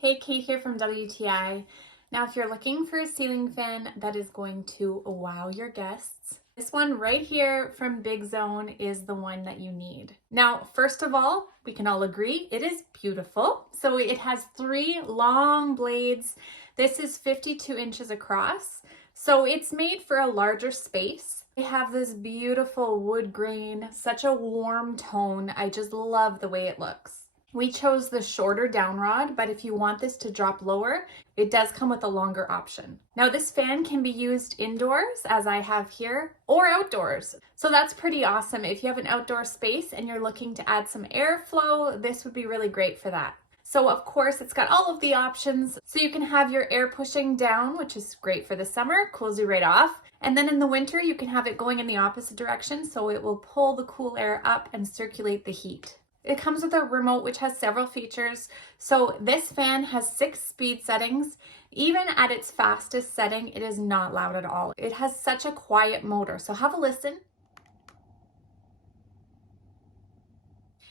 Hey, Kate here from WTI. Now, if you're looking for a ceiling fan that is going to wow your guests, this one right here from Bigzone is the one that you need. Now, first of all, we can all agree it is beautiful. So it has 3 long blades. This is 52 inches across. So it's made for a larger space. They have this beautiful wood grain, such a warm tone. I just love the way it looks. We chose the shorter down rod, but if you want this to drop lower, it does come with a longer option. Now this fan can be used indoors, as I have here, or outdoors. So that's pretty awesome. If you have an outdoor space and you're looking to add some airflow, this would be really great for that. So of course it's got all of the options. So you can have your air pushing down, which is great for the summer, cools you right off. And then in the winter, you can have it going in the opposite direction, so it will pull the cool air up and circulate the heat. It comes with a remote which has several features. So this fan has 6 speed settings. Even at its fastest setting, it is not loud at all. It has such a quiet motor. So have a listen.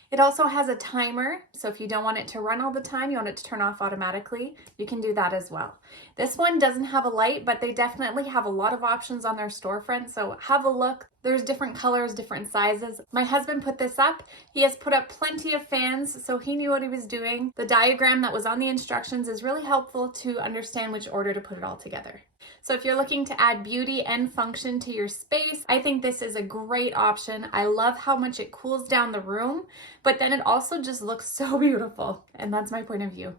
It also has a timer, so if you don't want it to run all the time, you want it to turn off automatically, you can do that as well. This one doesn't have a light, but they definitely have a lot of options on their storefront, so have a look. There's different colors, different sizes. My husband put this up. He has put up plenty of fans, so he knew what he was doing. The diagram that was on the instructions is really helpful to understand which order to put it all together. So if you're looking to add beauty and function to your space, I think this is a great option. I love how much it cools down the room, but then it also just looks so beautiful. And that's my point of view.